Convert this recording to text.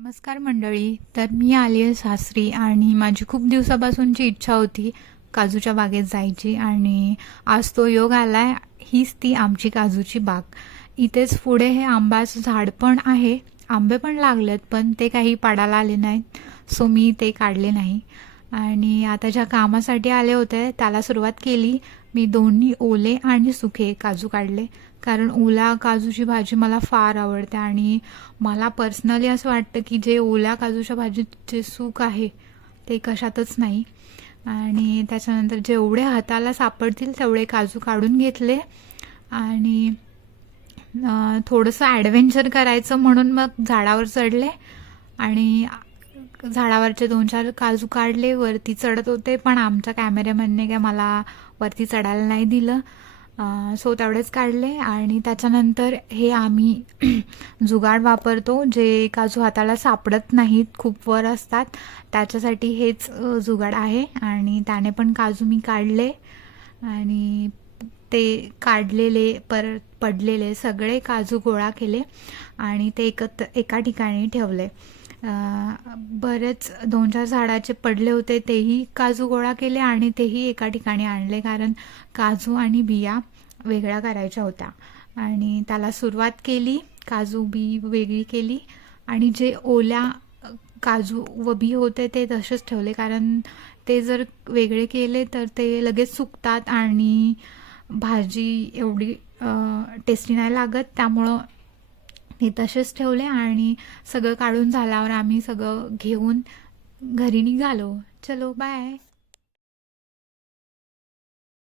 नमस्कार मंडळी. तर मी आली आहे सासरी आणि माझी खूप दिवसापासूनची इच्छा होती काजूच्या बागेत जायची आणि आज तो योग आलाय. हीच ती आमची काजूची बाग. इथेच पुढे हे आंब्याचं झाड पण आहे. आंबे पण लागलेत पण ते काही पाडायला आले नाहीत, सो मी ते काढले नाही. आणि आता ज्या कामासाठी आले होते त्याला सुरुवात केली. मी दोन्ही ओले आणि सुके काजू काढले, कारण ओला काजूची भाजी मला फार आवडते आणि मला पर्सनली असं वाटतं की जे ओल्या काजूच्या भाजीत जे सुख आहे ते कशातच नाही. आणि त्याच्यानंतर जेवढे हाताला सापडतील तेवढे काजू काढून घेतले आणि थोडंसं ॲडव्हेंचर करायचं म्हणून मग झाडावर चढले आणि झाडावरचे 2-4 काजू काढले. वरती चढत होते पण आमच्या कॅमेरामॅनने काय मला वरती चढायला नाही दिलं, सो तेवढेच काढले. आणि त्याच्यानंतर हे आम्ही जुगाड वापरतो, जे काजू हाताला सापडत नाहीत, खूप वर असतात, त्याच्यासाठी हेच जुगाड आहे. आणि त्याने पण काजू मी काढले आणि ते काढलेले परत पडलेले सगळे काजू गोळा केले आणि ते एका ठिकाणी ठेवले. बरेच 2-4 झाडाचे पडले होते तेही काजू गोळा केले आणि तेही एका ठिकाणी आणले, कारण काजू आणि बिया वेगळ्या करायच्या होत्या. आणि त्याला सुरुवात केली, काजू बी वेगळी केली आणि जे ओल्या काजू व बी होते ते तसेच ठेवले, कारण ते जर वेगळे केले तर ते लगेच सुकतात आणि भाजी एवढी टेस्टी नाही लागत. त्यामुळं ते तसेच ठेवले आणि सगळं काढून झाल्यावर आम्ही सगळं घेऊन घरी निघालो. चलो बाय.